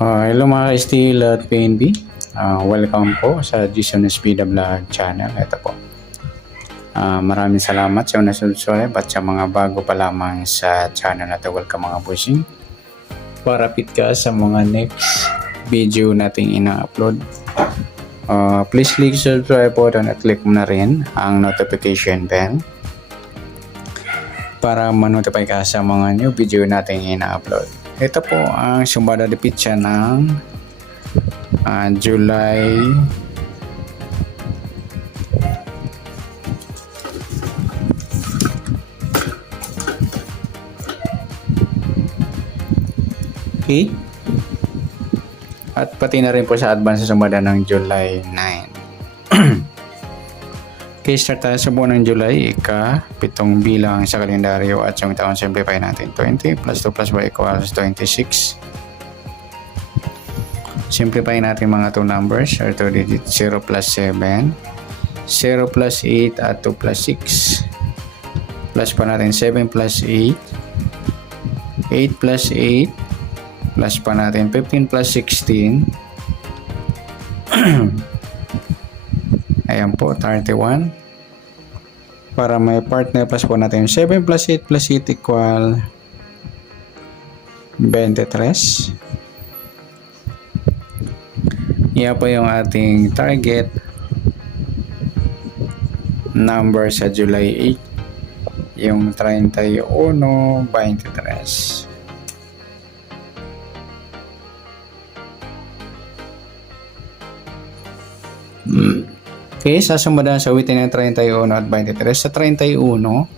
Hello mga ka-STL at PNB. Welcome po sa Jason Espida Vlog channel. Ito po. Maraming salamat sa nag-subscribe at sa mga bago pa lamang sa channel na ito. Welcome mga bossing. Parapit ka sa mga next video nating ina-upload. Please click subscribe po at click mo na rin ang notification bell para ma-notify ka sa mga new video nating ina-upload. Ito po ang sumada de pizza ng July okay. At pati na rin po sa advance sa sumada ng July 9. Okay, start tayo sa buwan ng July, ika-7 bilang sa kalendaryo at yung taon simplify natin. 20 plus 2 plus 1 equals 26. Simplify natin mga 2 numbers or 2 digits. 0 plus 7, 0 plus 8 at 2 plus 6. Plus pa natin 7 plus 8, 8 plus 8, plus pa natin 15 plus 16. Ayan po, 31. Para may partner plus po natin 7 plus 8 plus 8 equal 23. Yan po yung ating target number sa July 8. Yung 31, 23. Okay, sasumada sa witin ng 31 at 23. Sa 31, 3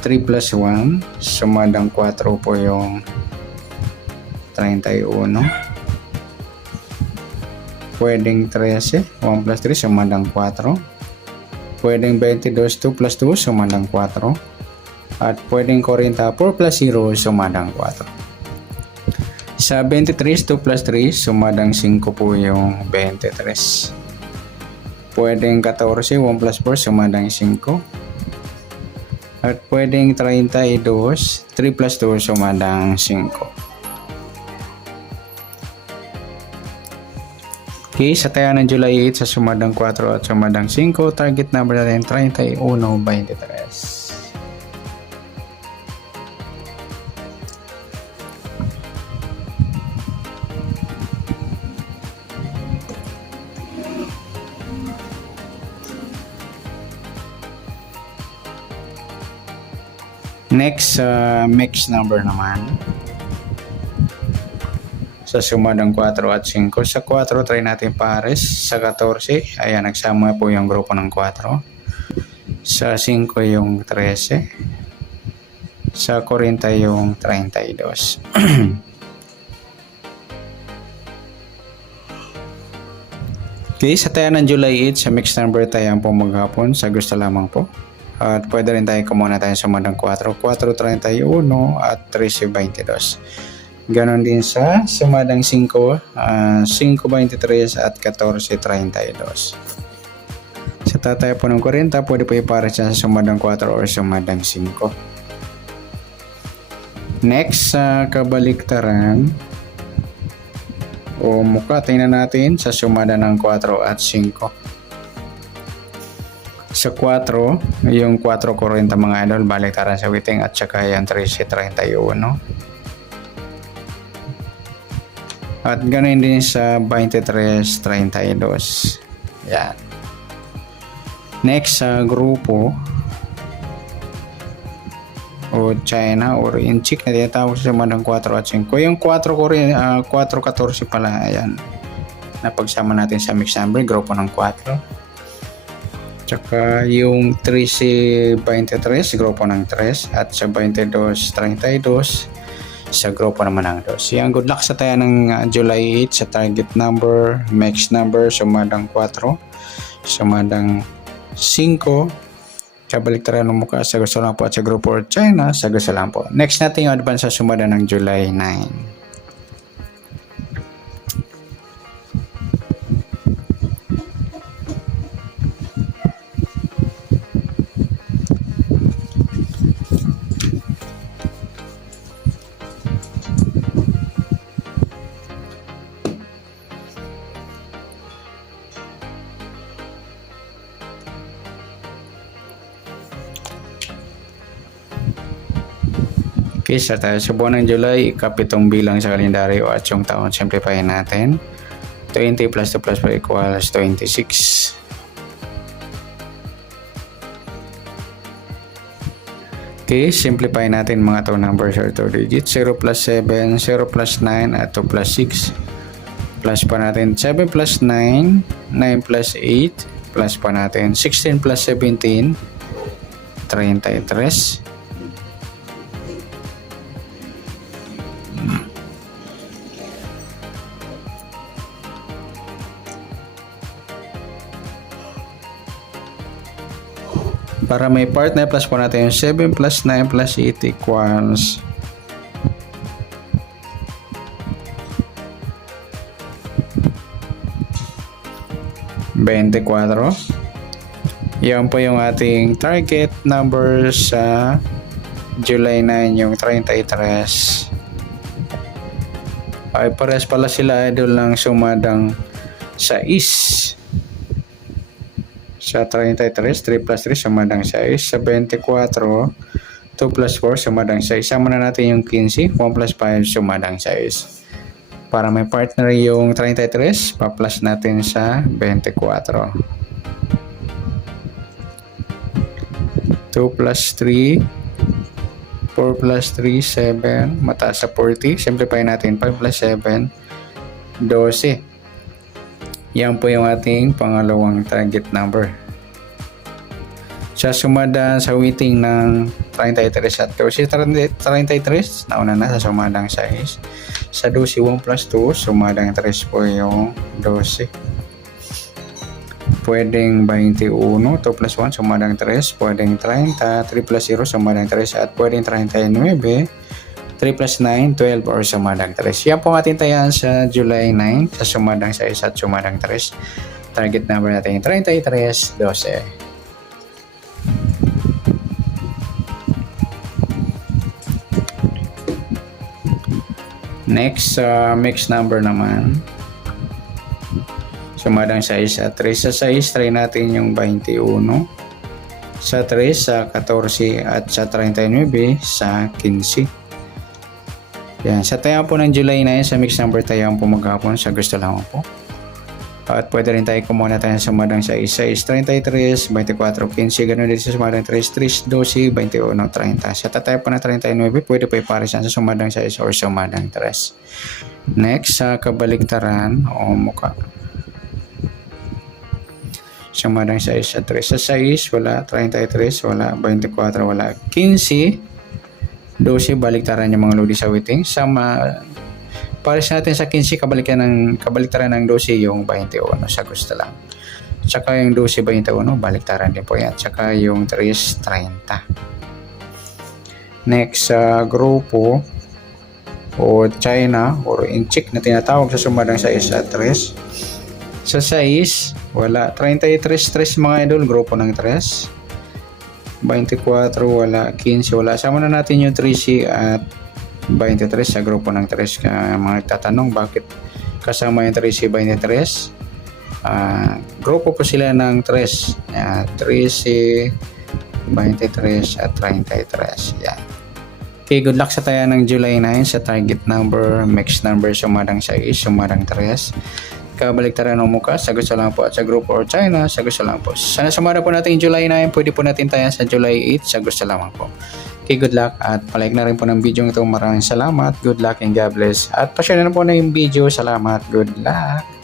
plus 1, sumadang 4 po yung 31. Pwedeng 13, 1 plus 3, sumadang 4. Pwedeng 22, 2 plus 2, sumadang 4. At pwedeng 40, 4 plus 0, sumadang 4. Sa 23, 2 plus 3, sumadang 5 po yung 23. Pwedeng 14, 1 plus 4, sumadang 5. At pwedeng 32, 3 plus 2, sumadang 5. Okay, sa tayo ng July 8, sa sumadang 4 at sumadang 5, target number natin 31, 23. Next, mix number naman. Sa sumadang 4 at 5. Sa 4, try natin pares. Sa 14, ayan, nagsama po yung grupo ng 4. Sa 5 yung 13. Sa 40 yung 32. Okay, sa tayo ng July 8, sa mix number tayo po maghapon. Sa gusto lamang po. At pwede rin tayo kumuna tayo sa sumadang 4, 4.31 at 13.22. Ganon din sa sumadang 5, 5.23 at 14.32. Sa tatay po ng 40, pwede po ipares sa sumadang 4 or sumadang 5. Next, sa kabaliktaran o mukha, tingnan natin sa sumada ng 4 at 5. Sa 4, yung 4.40 mga idol, baliktaran sa witing at saka yung 13.31. At ganoon din sa 23.32. Yan. Next, sa grupo o China or inchik na tinatawag sa sumadang 4 at 5. Yung 4.14 pala, ayan. Napagsama natin sa mix number, grupo ng 4. Tsaka yung 13.23, grupo ng 3. At sa 22.32, sa grupo naman ng 2. Yan, good luck sa tayo ng July 8 sa target number, mix number, sumadang 4, sumadang 5. Kabaliktaran ng mukha, sa gusto lang po at sa grupo or China, sa gusto lang po. Next natin yung advance sa sumada ng July 9. Okay, start tayo sa buwan ng July, ikapitong bilang sa kalendaryo at yung taon, simplify natin. 20 plus 2 plus 4 equals 26. Okay, simplify natin mga 2 numbers or 2 digits. 0 plus 7, 0 plus 9 at 2 plus 6. Plus pa natin 7 plus 9, 9 plus 8, plus pa natin 16 plus 17, 33. Para may partner, plus po natin yung 7 plus 9 plus 8 equals 24. Yan po yung ating target number sa July 9, yung 33. Ay, pares pala sila idol ng sumadang 6. Sa 33, 3 plus 3 sumadang 6. Sa 24, 2 plus 4 sumadang 6. Sama na natin yung 15, 1 plus 5 sumadang 6. Para may partner yung 33, pa-plus natin sa 24. 2 plus 3, 4 plus 3, 7. Mataas sa 40. Simplify natin. 5 plus 7, 12. Yan po yung ating pangalawang target number. Sa sumadang sa weighting ng 33 at 12, 33 nauna na sa sumadang 6. Sa 12, 1 plus 2, sumadang 3 po yung 12. Pwedeng 21, 2 plus 1, sumadang 3. Pwedeng 30, 3 plus 0, sumadang 3. At pwedeng 39, 3 plus 9, 12 or sumadang 3. Yan po ating tayan sa July 9 sa sumadang 6 at sumadang 3. Target number natin yung 33, 12. Next, mixed number naman. Sumadang 6 at 3. Sa 6, try natin yung 21. Sa 3, sa 14 at sa 39, sa 15. Yan, sa tayo po ng July 9, sa mixed number tayo po maghapon sa gusto lang po. At pwede rin tayo kumuha tayo sa sumadang 6, 33, 24, 15, ganoon din sa sumadang 3, 3, 12, 21, 30. Sa tayo po ng 39, pwede po iparisan sa sumadang 6 or sumadang 3. Next, sa kabaliktaran o mukha. Sumadang 6 at 3. Sa 6, wala. 33, wala. 24, wala. 15, 12, baliktaran yung mga lodi sa weighting. Pares natin sa 15, kabaliktaran ng 12 yung 21 sa gusto lang. Tsaka yung 12, 21, baliktaran din po yan. Tsaka yung 3, 30. Next, sa grupo o China or inchik na tinatawag sa sumadang 6 at 3. Sa 6, wala. 33, 3 mga idol, grupo ng 3. 24, wala. 15, wala. Sama na natin yung 3C at 23 sa grupo ng 3. Mga nagtatanong bakit kasama yung 3C, 23. Grupo po sila ng 3. 3C, 23 at 33. Yan. Okay, good luck sa tayo ng July 9 sa target number, mixed number, sumadang 6, sumadang 3. Kabaliktaran ng mukha, sa gusto lang po, at sa grupo or China, sa gusto lang po. Sana sumara po natin July 9, pwede po natin tayo sa July 8, sa gusto lamang po. Okay, good luck at palike na rin po ng video ito. Maraming salamat, good luck and God bless. At pa-share na po na yung video. Salamat, good luck.